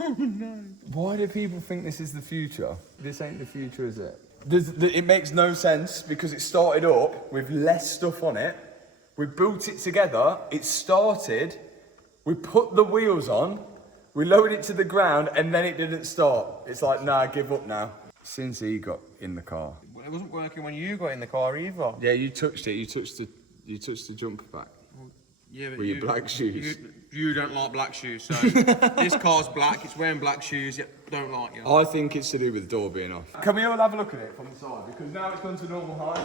Oh no. Why do people think this is the future? This ain't the future, is it? It makes no sense because it started up with less stuff on it. We built it together, it started, we put the wheels on, we lowered it to the ground and then it didn't start. It's like, nah, give up now. Since he got in the car. It wasn't working when you got in the car either. Yeah, you touched it, you touched the jumper pack. Well, yeah, but with your black shoes. You don't like black shoes, so this car's black, it's wearing black shoes, yet don't like you. I think it's to do with the door being off. Can we all have a look at it from the side? Because now it's gone to normal height.